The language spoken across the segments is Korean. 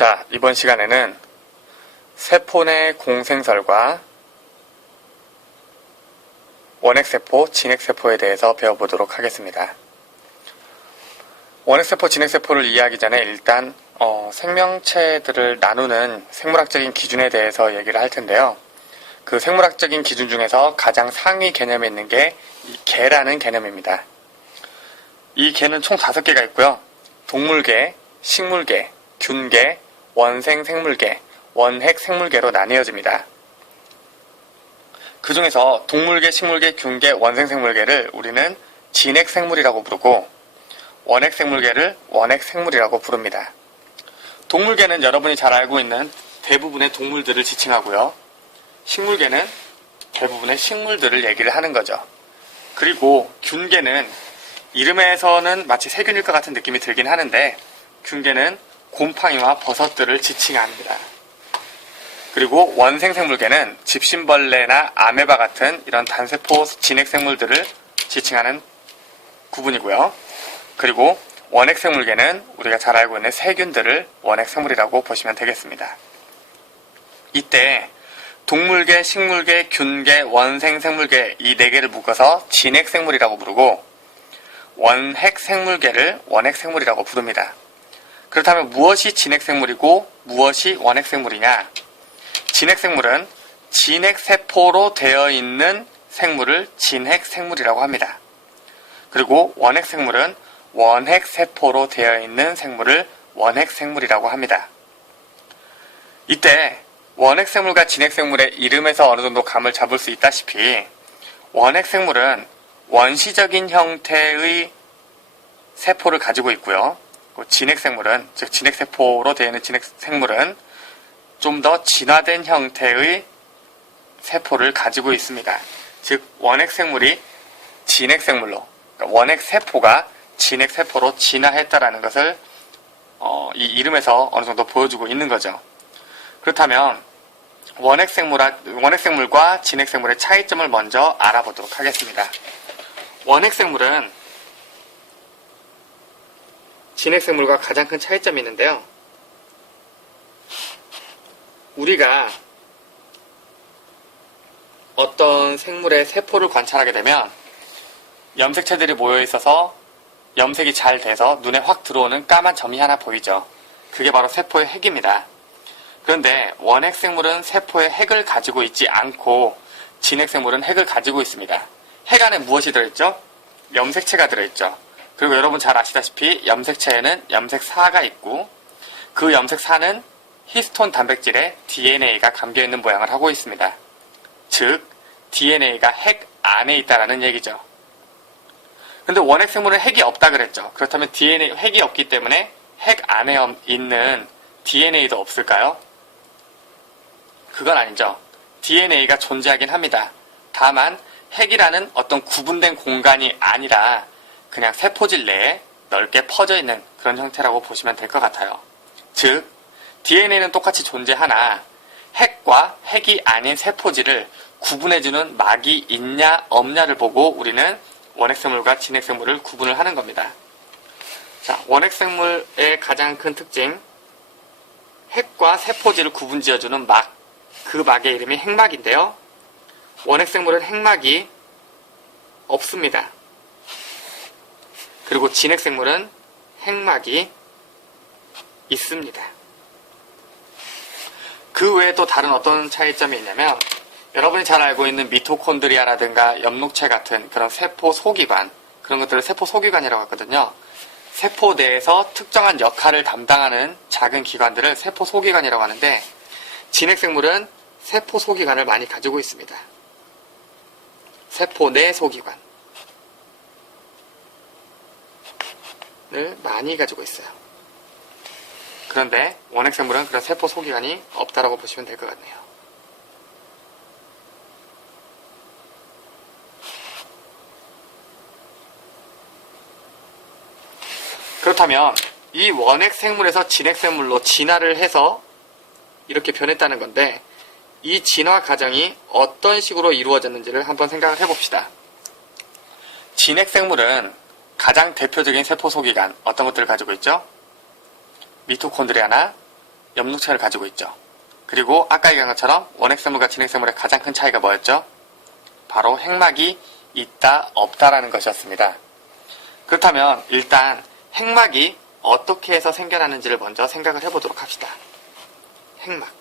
자, 이번 시간에는 세포 내 공생설과 원핵세포, 진핵세포에 대해서 배워보도록 하겠습니다. 원핵세포, 진핵세포를 이해하기 전에 일단 생명체들을 나누는 생물학적인 기준에 대해서 얘기를 할 텐데요. 그 생물학적인 기준 중에서 가장 상위 개념에 있는 게 이 개라는 개념입니다. 이 개는 총 5개가 있고요. 동물계, 식물계, 균계, 원생생물계, 원핵생물계로 나뉘어집니다. 그 중에서 동물계, 식물계, 균계, 원생생물계를 우리는 진핵생물이라고 부르고 원핵생물계를 원핵생물이라고 부릅니다. 동물계는 여러분이 잘 알고 있는 대부분의 동물들을 지칭하고요. 식물계는 대부분의 식물들을 얘기를 하는 거죠. 그리고 균계는 이름에서는 마치 세균일 것 같은 느낌이 들긴 하는데 균계는 곰팡이와 버섯들을 지칭합니다. 그리고 원생생물계는 집신벌레나 아메바 같은 이런 단세포 진핵생물들을 지칭하는 구분이고요. 그리고 원핵생물계는 우리가 잘 알고 있는 세균들을 원핵생물이라고 보시면 되겠습니다. 이때 동물계, 식물계, 균계, 원생생물계 이 4개를 묶어서 진핵생물이라고 부르고 원핵생물계를 원핵생물이라고 부릅니다. 그렇다면 무엇이 진핵생물이고 무엇이 원핵생물이냐? 진핵생물은 진핵세포로 되어 있는 생물을 진핵생물이라고 합니다. 그리고 원핵생물은 원핵세포로 되어 있는 생물을 원핵생물이라고 합니다. 이때 원핵생물과 진핵생물의 이름에서 어느 정도 감을 잡을 수 있다시피 원핵생물은 원시적인 형태의 세포를 가지고 있고요. 진핵생물은, 즉 진핵세포로 되어 있는 진핵생물은 좀 더 진화된 형태의 세포를 가지고 있습니다. 즉 원핵생물이 진핵생물로, 그러니까 원핵세포가 진핵세포로 진화했다라는 것을 이 이름에서 어느 정도 보여주고 있는 거죠. 그렇다면 원핵생물과 진핵생물의 차이점을 먼저 알아보도록 하겠습니다. 원핵생물은 진핵생물과 가장 큰 차이점이 있는데요. 우리가 어떤 생물의 세포를 관찰하게 되면 염색체들이 모여 있어서 염색이 잘 돼서 눈에 확 들어오는 까만 점이 하나 보이죠. 그게 바로 세포의 핵입니다. 그런데 원핵생물은 세포의 핵을 가지고 있지 않고 진핵생물은 핵을 가지고 있습니다. 핵 안에 무엇이 들어있죠? 염색체가 들어있죠. 그리고 여러분 잘 아시다시피 염색체에는 염색사가 있고 그 염색사는 히스톤 단백질에 DNA가 감겨있는 모양을 하고 있습니다. 즉 DNA가 핵 안에 있다는 얘기죠. 근데 원핵생물은 핵이 없다 그랬죠. 그렇다면 핵이 없기 때문에 핵 안에 있는 DNA도 없을까요? 그건 아니죠. DNA가 존재하긴 합니다. 다만 핵이라는 어떤 구분된 공간이 아니라 그냥 세포질 내에 넓게 퍼져 있는 그런 형태라고 보시면 될 것 같아요. 즉 DNA는 똑같이 존재하나 핵과 핵이 아닌 세포질을 구분해주는 막이 있냐 없냐를 보고 우리는 원핵생물과 진핵생물을 구분을 하는 겁니다. 자, 원핵생물의 가장 큰 특징, 핵과 세포질을 구분지어주는 막, 그 막의 이름이 핵막인데요. 원핵생물은 핵막이 없습니다. 그리고 진핵생물은 핵막이 있습니다. 그 외에 또 다른 어떤 차이점이 있냐면 여러분이 잘 알고 있는 미토콘드리아라든가 엽록체 같은 그런 세포 소기관, 그런 것들을 세포 소기관이라고 하거든요. 세포 내에서 특정한 역할을 담당하는 작은 기관들을 세포 소기관이라고 하는데 진핵생물은 세포 소기관을 많이 가지고 있습니다. 세포 내 소기관을 많이 가지고 있어요. 그런데 원핵생물은 그런 세포 소기관이 없다라고 보시면 될 것 같네요. 그렇다면 이 원핵생물에서 진핵생물로 진화를 해서 이렇게 변했다는 건데 이 진화 과정이 어떤 식으로 이루어졌는지를 한번 생각을 해봅시다. 진핵생물은 가장 대표적인 세포 소기관 어떤 것들을 가지고 있죠? 미토콘드리아나 엽록체를 가지고 있죠. 그리고 아까 얘기한 것처럼 원핵생물과 진핵생물의 가장 큰 차이가 뭐였죠? 바로 핵막이 있다 없다라는 것이었습니다. 그렇다면 일단 핵막이 어떻게 해서 생겨나는지를 먼저 생각을 해보도록 합시다. 핵막.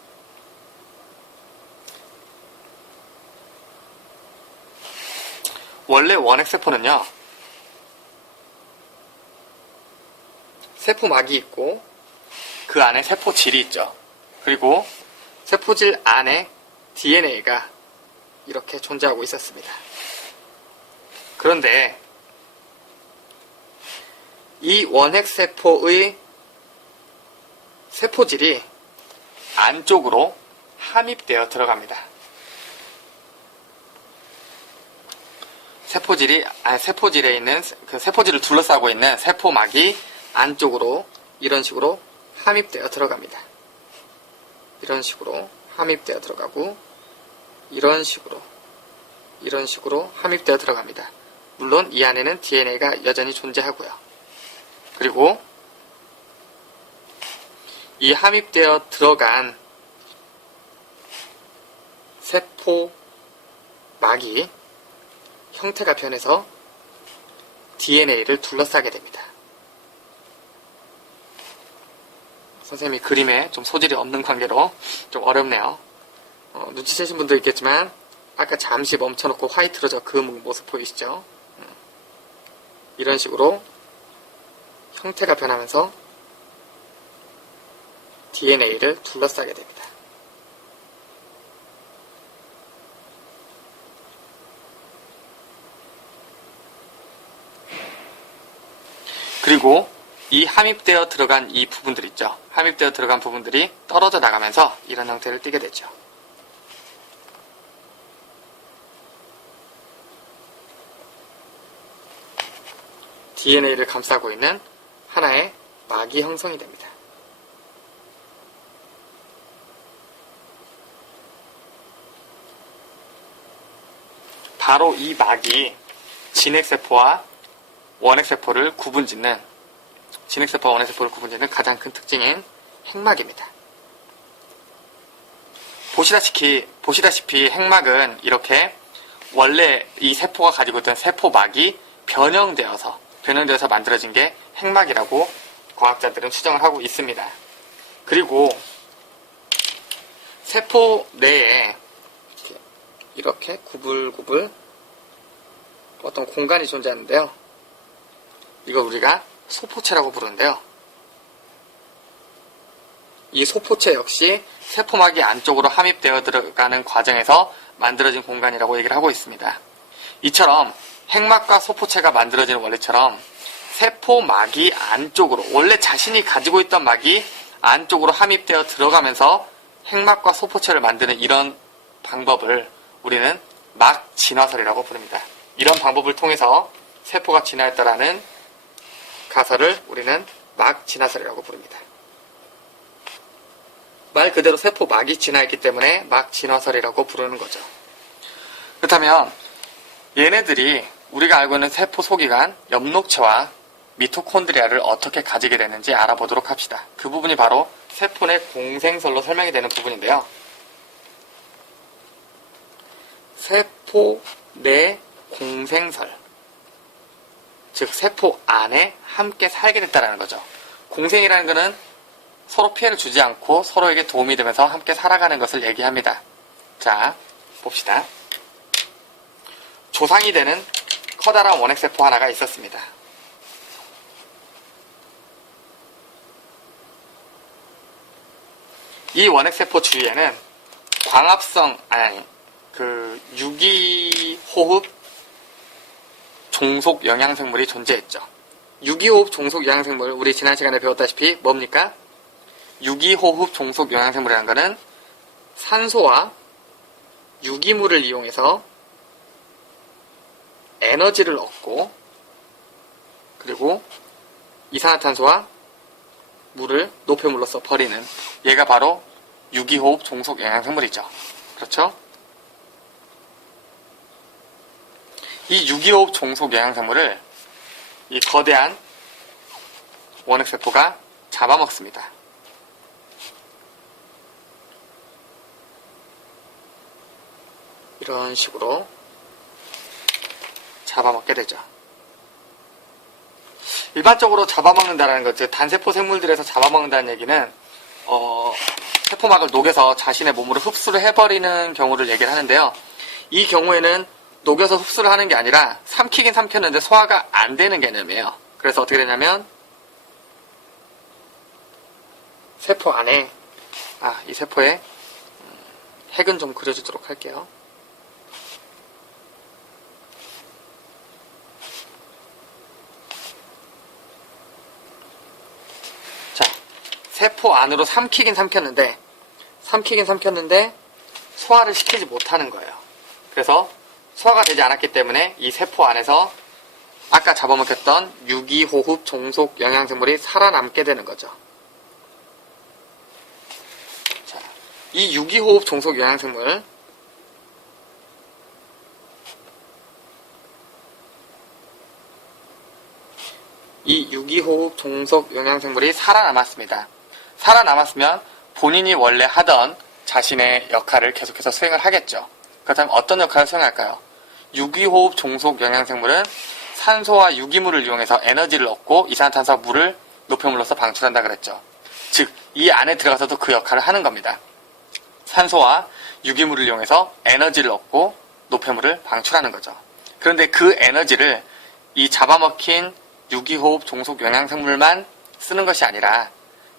원래 원핵세포는요, 세포막이 있고 그 안에 세포질이 있죠. 그리고 세포질 안에 DNA가 이렇게 존재하고 있었습니다. 그런데 이 원핵세포의 세포질이 안쪽으로 함입되어 들어갑니다. 세포질에 있는 그 세포질을 둘러싸고 있는 세포막이 안쪽으로 이런 식으로 함입되어 들어갑니다. 이런 식으로 함입되어 들어가고 이런 식으로 함입되어 들어갑니다. 물론 이 안에는 DNA가 여전히 존재하고요. 그리고 이 함입되어 들어간 세포막이 형태가 변해서 DNA를 둘러싸게 됩니다. 선생님이 그림에 좀 소질이 없는 관계로 좀 어렵네요. 눈치채신 분도 있겠지만 아까 잠시 멈춰놓고 화이트로 저 그은 모습 보이시죠? 이런 식으로 형태가 변하면서 DNA를 둘러싸게 됩니다. 그리고 이 함입되어 들어간 이 부분들 있죠. 함입되어 들어간 부분들이 떨어져 나가면서 이런 형태를 띠게 되죠. DNA를 감싸고 있는 하나의 막이 형성이 됩니다. 바로 이 막이 진핵세포와 원핵세포를 구분짓는 진핵세포와 원핵세포를 구분짓는 가장 큰 특징인 핵막입니다. 보시다시피 핵막은 이렇게 원래 이 세포가 가지고 있던 세포막이 변형되어서 만들어진 게 핵막이라고 과학자들은 추정을 하고 있습니다. 그리고 세포 내에 이렇게 구불구불 어떤 공간이 존재하는데요. 이걸 우리가 소포체라고 부르는데요. 이 소포체 역시 세포막이 안쪽으로 함입되어 들어가는 과정에서 만들어진 공간이라고 얘기를 하고 있습니다. 이처럼 핵막과 소포체가 만들어지는 원리처럼 세포막이 안쪽으로 원래 자신이 가지고 있던 막이 안쪽으로 함입되어 들어가면서 핵막과 소포체를 만드는 이런 방법을 우리는 막 진화설이라고 부릅니다. 이런 방법을 통해서 세포가 진화했다라는 가설을 우리는 막 진화설이라고 부릅니다. 말 그대로 세포막이 진화했기 때문에 막 진화설이라고 부르는 거죠. 그렇다면 얘네들이 우리가 알고 있는 세포 소기관, 엽록체와 미토콘드리아를 어떻게 가지게 되는지 알아보도록 합시다. 그 부분이 바로 세포 내 공생설로 설명이 되는 부분인데요. 세포 내 공생설, 즉 세포 안에 함께 살게 됐다는 거죠. 공생이라는 것은 서로 피해를 주지 않고 서로에게 도움이 되면서 함께 살아가는 것을 얘기합니다. 자, 봅시다. 조상이 되는 커다란 원핵세포 하나가 있었습니다. 이 원핵세포 주위에는 유기호흡 종속 영양생물이 존재했죠. 유기호흡 종속 영양생물, 우리 지난 시간에 배웠다시피 뭡니까? 유기호흡 종속 영양생물이라는 것은 산소와 유기물을 이용해서 에너지를 얻고 그리고 이산화탄소와 물을 노폐물로서 버리는 얘가 바로 유기호흡 종속 영양생물이죠. 그렇죠? 이 유기호흡 종속 영양생물을 이 거대한 원핵세포가 잡아먹습니다. 이런 식으로 잡아먹게 되죠. 일반적으로 잡아먹는다는 것, 즉 단세포 생물들에서 잡아먹는다는 얘기는 세포막을 녹여서 자신의 몸으로 흡수를 해버리는 경우를 얘기를 하는데요. 이 경우에는 녹여서 흡수를 하는 게 아니라 삼키긴 삼켰는데 소화가 안 되는 개념이에요. 그래서 어떻게 되냐면 세포 안에 이 세포에 핵은 좀 그려주도록 할게요. 자, 세포 안으로 삼키긴 삼켰는데 소화를 시키지 못하는 거예요. 그래서 소화가 되지 않았기 때문에 이 세포 안에서 아까 잡아먹혔던 유기호흡 종속 영양생물이 살아남게 되는 거죠. 자, 이 유기호흡 종속 영양생물, 이 유기호흡 종속 영양생물이 살아남았습니다. 살아남았으면 본인이 원래 하던 자신의 역할을 계속해서 수행을 하겠죠. 그렇다면 어떤 역할을 수행할까요? 유기호흡 종속 영양생물은 산소와 유기물을 이용해서 에너지를 얻고 이산화탄소와 물을 노폐물로서 방출한다 그랬죠. 즉, 이 안에 들어가서도 그 역할을 하는 겁니다. 산소와 유기물을 이용해서 에너지를 얻고 노폐물을 방출하는 거죠. 그런데 그 에너지를 이 잡아먹힌 유기호흡 종속 영양생물만 쓰는 것이 아니라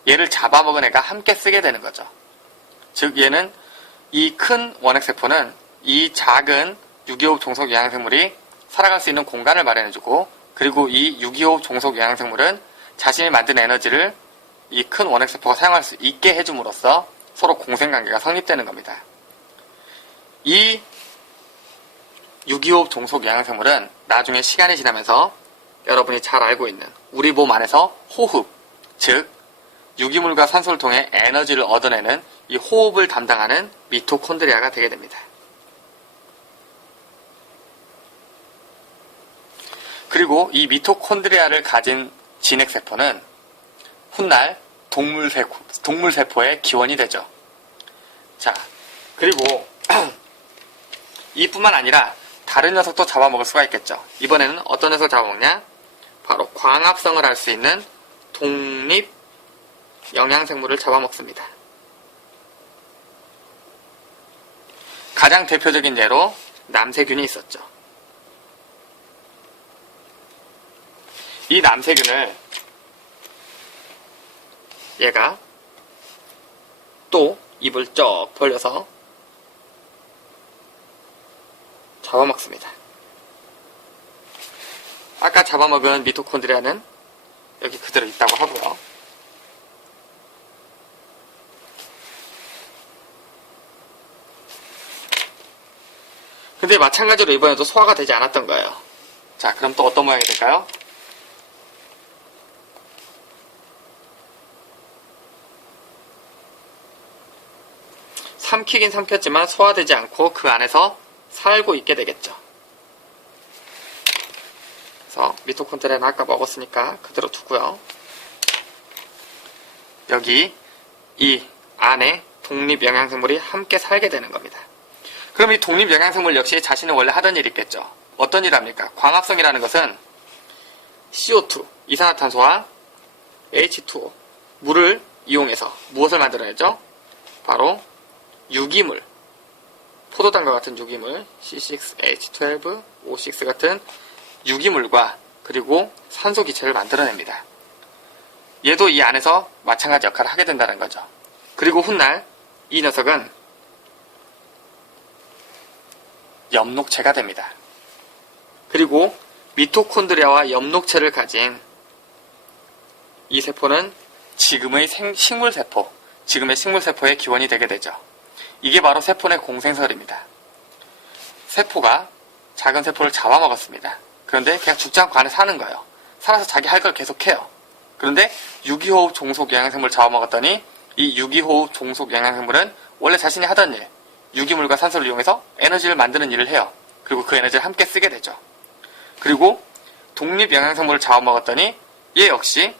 얘를 잡아먹은 애가 함께 쓰게 되는 거죠. 즉, 얘는 이 큰 원핵세포는 이 작은 유기호흡 종속 영양생물이 살아갈 수 있는 공간을 마련해주고, 그리고 이 유기호흡 종속 영양생물은 자신이 만든 에너지를 이 큰 원핵세포가 사용할 수 있게 해줌으로써 서로 공생관계가 성립되는 겁니다. 이 유기호흡 종속 영양생물은 나중에 시간이 지나면서 여러분이 잘 알고 있는 우리 몸 안에서 호흡, 즉 유기물과 산소를 통해 에너지를 얻어내는 이 호흡을 담당하는 미토콘드리아가 되게 됩니다. 그리고 이 미토콘드리아를 가진 진핵세포는 훗날 동물세포의 기원이 되죠. 자, 그리고 이뿐만 아니라 다른 녀석도 잡아먹을 수가 있겠죠. 이번에는 어떤 녀석을 잡아먹냐? 바로 광합성을 할 수 있는 독립 영양생물을 잡아먹습니다. 가장 대표적인 예로 남세균이 있었죠. 이 남세균을 얘가 또 입을 쩍 벌려서 잡아먹습니다. 아까 잡아먹은 미토콘드리아는 여기 그대로 있다고 하고요. 근데 마찬가지로 이번에도 소화가 되지 않았던 거예요. 자, 그럼 또 어떤 모양이 될까요? 삼키긴 삼켰지만 소화되지 않고 그 안에서 살고 있게 되겠죠. 그래서 미토콘드리아는 아까 먹었으니까 그대로 두고요. 여기 이 안에 독립영양생물이 함께 살게 되는 겁니다. 그럼 이 독립영양생물 역시 자신은 원래 하던 일이 있겠죠. 어떤 일을 합니까? 광합성이라는 것은 CO2, 이산화탄소와 H2O, 물을 이용해서 무엇을 만들어내죠? 바로 유기물, 포도당과 같은 유기물, C6H12, O6 같은 유기물과 그리고 산소 기체를 만들어냅니다. 얘도 이 안에서 마찬가지 역할을 하게 된다는 거죠. 그리고 훗날 이 녀석은 엽록체가 됩니다. 그리고 미토콘드리아와 엽록체를 가진 이 세포는 지금의 식물세포, 지금의 식물세포의 기원이 되게 되죠. 이게 바로 세포 내 공생설입니다. 세포가 작은 세포를 잡아먹었습니다. 그런데 그냥 죽지 않고 안에 사는 거예요. 살아서 자기 할 걸 계속해요. 그런데 유기호흡 종속 영양생물을 잡아먹었더니 이 유기호흡 종속 영양생물은 원래 자신이 하던 일, 유기물과 산소를 이용해서 에너지를 만드는 일을 해요. 그리고 그 에너지를 함께 쓰게 되죠. 그리고 독립영양생물을 잡아먹었더니 얘 역시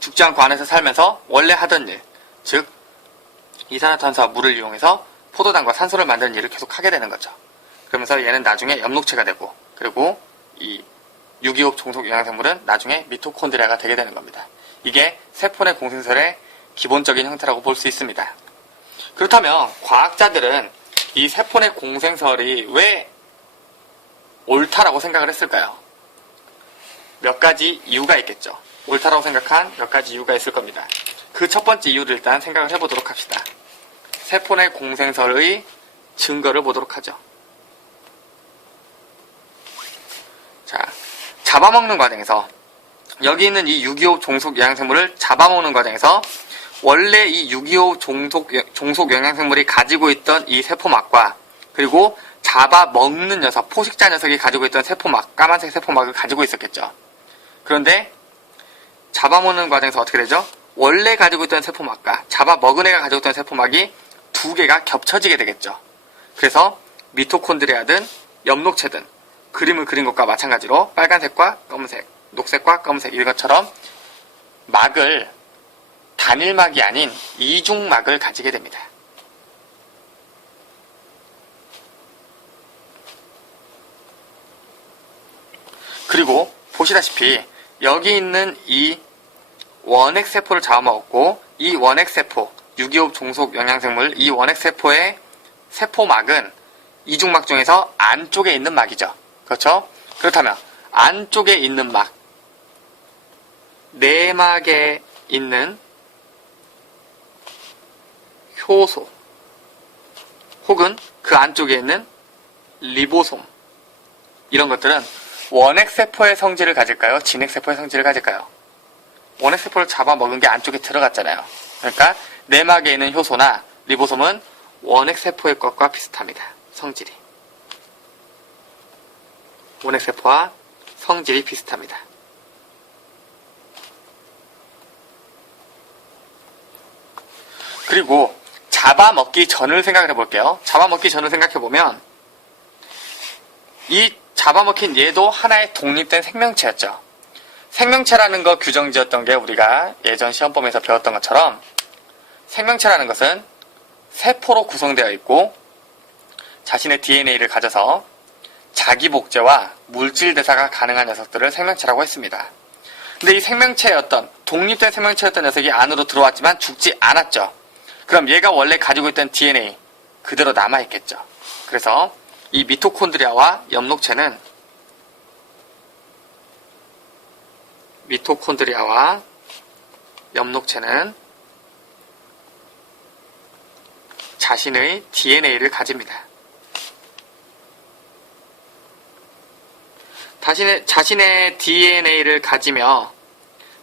죽지 않고 안에서 살면서 원래 하던 일, 즉 이산화탄소와 물을 이용해서 포도당과 산소를 만드는 일을 계속 하게 되는 거죠. 그러면서 얘는 나중에 엽록체가 되고, 그리고 이 유기업 종속 영양생물은 나중에 미토콘드리아가 되게 되는 겁니다. 이게 세포 내 공생설의 기본적인 형태라고 볼 수 있습니다. 그렇다면 과학자들은 이 세포 내 공생설이 왜 옳다라고 생각을 했을까요? 몇 가지 이유가 있겠죠. 옳다라고 생각한 몇 가지 이유가 있을 겁니다. 그 첫 번째 이유를 일단 생각을 해보도록 합시다. 세포 내 공생설의 증거를 보도록 하죠. 자, 잡아먹는 과정에서 여기 있는 이 유기호 종속 영양생물을 잡아먹는 과정에서 원래 이 유기호 종속 영양생물이 가지고 있던 이 세포막과 그리고 잡아먹는 녀석, 포식자 녀석이 가지고 있던 세포막, 까만색 세포막을 가지고 있었겠죠. 그런데 잡아먹는 과정에서 어떻게 되죠? 원래 가지고 있던 세포막과 잡아먹은 애가 가지고 있던 세포막이 두 개가 겹쳐지게 되겠죠. 그래서 미토콘드리아든 엽록체든 그림을 그린 것과 마찬가지로 빨간색과 검은색, 녹색과 검은색 이것처럼 막을 단일막이 아닌 이중막을 가지게 됩니다. 그리고 보시다시피 여기 있는 이 원핵세포를 잡아먹었고 이 원핵세포, 유기호 종속 영양생물 이 원핵세포의 세포막은 이중막 중에서 안쪽에 있는 막이죠. 그렇죠? 그렇다면 안쪽에 있는 막, 내막에 있는 효소 혹은 그 안쪽에 있는 리보솜 이런 것들은 원핵세포의 성질을 가질까요? 진핵세포의 성질을 가질까요? 원핵세포를 잡아먹은 게 안쪽에 들어갔잖아요. 그러니까 내막에 있는 효소나 리보솜은 원핵세포의 것과 비슷합니다. 성질이. 원핵세포와 성질이 비슷합니다. 그리고 잡아먹기 전을 생각을 해볼게요. 잡아먹기 전을 생각해보면 이 잡아먹힌 얘도 하나의 독립된 생명체였죠. 생명체라는 거 규정지었던 게 우리가 예전 시험범위에서 배웠던 것처럼 생명체라는 것은 세포로 구성되어 있고 자신의 DNA를 가져서 자기 복제와 물질 대사가 가능한 녀석들을 생명체라고 했습니다. 근데 이 생명체였던 독립된 생명체였던 녀석이 안으로 들어왔지만 죽지 않았죠. 그럼 얘가 원래 가지고 있던 DNA 그대로 남아있겠죠. 그래서 이 미토콘드리아와 엽록체는 자신의 DNA를 가집니다. 자신의 DNA를 가지며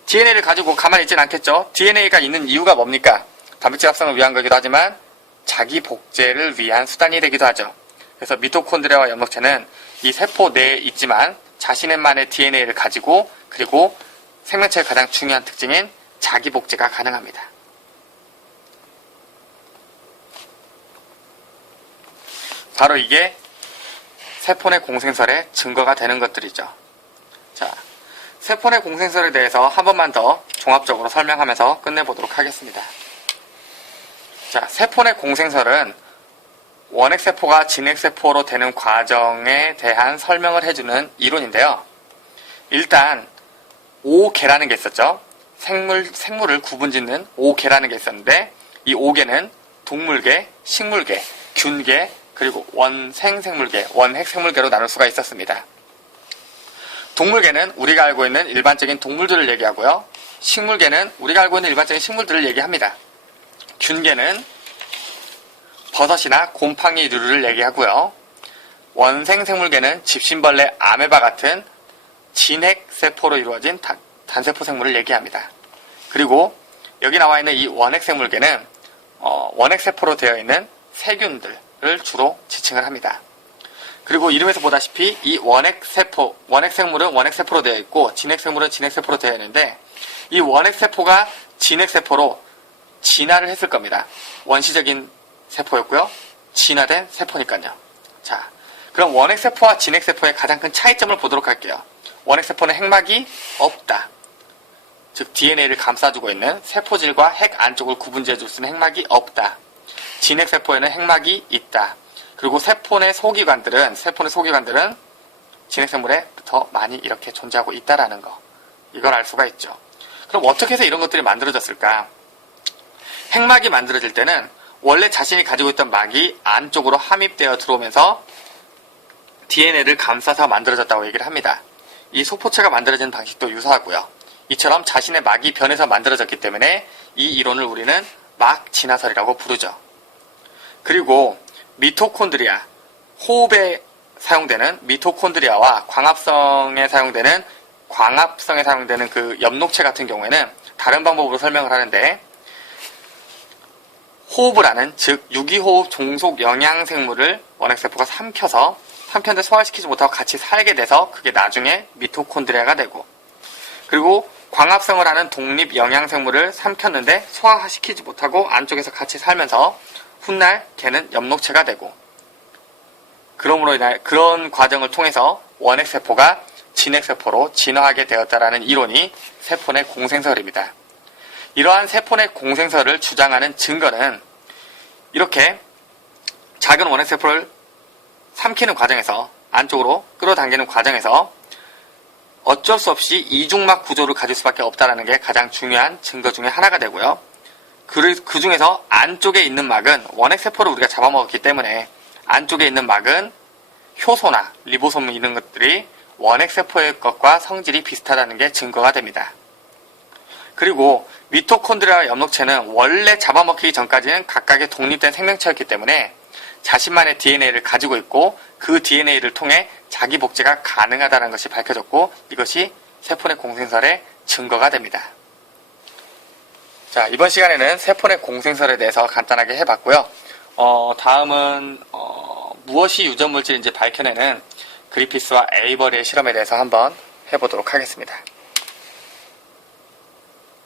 DNA를 가지고 가만히 있지는 않겠죠. DNA가 있는 이유가 뭡니까? 단백질 합성을 위한 거기도 하지만 자기 복제를 위한 수단이 되기도 하죠. 그래서 미토콘드리아와 엽록체는 이 세포 내에 있지만 자신만의 DNA를 가지고 그리고 생명체의 가장 중요한 특징인 자기 복제가 가능합니다. 바로 이게 세포 내 공생설의 증거가 되는 것들이죠. 자, 세포 내 공생설에 대해서 한 번만 더 종합적으로 설명하면서 끝내보도록 하겠습니다. 자, 세포 내 공생설은 원핵세포가 진핵세포로 되는 과정에 대한 설명을 해주는 이론인데요. 일단 5개라는 게 있었죠. 생물을 구분짓는 5개라는 게 있었는데 이 5개는 동물계, 식물계, 균계, 그리고 원생생물계, 원핵생물계로 나눌 수가 있었습니다. 동물계는 우리가 알고 있는 일반적인 동물들을 얘기하고요. 식물계는 우리가 알고 있는 일반적인 식물들을 얘기합니다. 균계는 버섯이나 곰팡이류를 얘기하고요. 원생생물계는 집신벌레, 아메바 같은 진핵세포로 이루어진 단세포 생물을 얘기합니다. 그리고 여기 나와 있는 이 원핵생물계는 원핵세포로 되어 있는 세균들을 주로 지칭을 합니다. 그리고 이름에서 보다시피 이 원핵생물은 원핵세포로 되어 있고 진핵생물은 진핵세포로 되어 있는데 이 원핵세포가 진핵세포로 진화를 했을 겁니다. 원시적인 세포였고요. 진화된 세포니까요. 자, 그럼 원핵세포와 진핵세포의 가장 큰 차이점을 보도록 할게요. 원핵세포는 핵막이 없다. 즉 DNA를 감싸주고 있는 세포질과 핵 안쪽을 구분지어줄 수 있는 핵막이 없다. 진핵세포에는 핵막이 있다. 그리고 세포 내 소기관들은 진핵생물에 더 많이 이렇게 존재하고 있다라는 거. 이걸 알 수가 있죠. 그럼 어떻게 해서 이런 것들이 만들어졌을까? 핵막이 만들어질 때는 원래 자신이 가지고 있던 막이 안쪽으로 함입되어 들어오면서 DNA를 감싸서 만들어졌다고 얘기를 합니다. 이 소포체가 만들어지는 방식도 유사하고요. 이처럼 자신의 막이 변해서 만들어졌기 때문에 이 이론을 우리는 막 진화설이라고 부르죠. 그리고 미토콘드리아, 호흡에 사용되는 미토콘드리아와 광합성에 사용되는 그 엽록체 같은 경우에는 다른 방법으로 설명을 하는데, 호흡을 하는, 즉 유기호흡 종속 영양생물을 원핵세포가 삼켰는데 소화시키지 못하고 같이 살게 돼서 그게 나중에 미토콘드리아가 되고, 그리고 광합성을 하는 독립 영양생물을 삼켰는데 소화시키지 못하고 안쪽에서 같이 살면서 훗날 걔는 엽록체가 되고, 그러므로 인해 그런 과정을 통해서 원핵세포가 진핵세포로 진화하게 되었다라는 이론이 세포 내 공생설입니다. 이러한 세포 내 공생설을 주장하는 증거는 이렇게 작은 원핵세포를 삼키는 과정에서, 안쪽으로 끌어당기는 과정에서 어쩔 수 없이 이중막 구조를 가질 수밖에 없다는 게 가장 중요한 증거 중에 하나가 되고요. 그 중에서 안쪽에 있는 막은 원핵세포를 우리가 잡아먹었기 때문에 안쪽에 있는 막은 효소나 리보솜 이런 것들이 원핵세포의 것과 성질이 비슷하다는 게 증거가 됩니다. 그리고 미토콘드리아와 엽록체는 원래 잡아먹히기 전까지는 각각의 독립된 생명체였기 때문에 자신만의 DNA를 가지고 있고 그 DNA를 통해 자기 복제가 가능하다는 것이 밝혀졌고, 이것이 세포 내 공생설의 증거가 됩니다. 자, 이번 시간에는 세포 내 공생설에 대해서 간단하게 해봤고요. 다음은 무엇이 유전물질인지 밝혀내는 그리피스와 에이버리의 실험에 대해서 한번 해보도록 하겠습니다.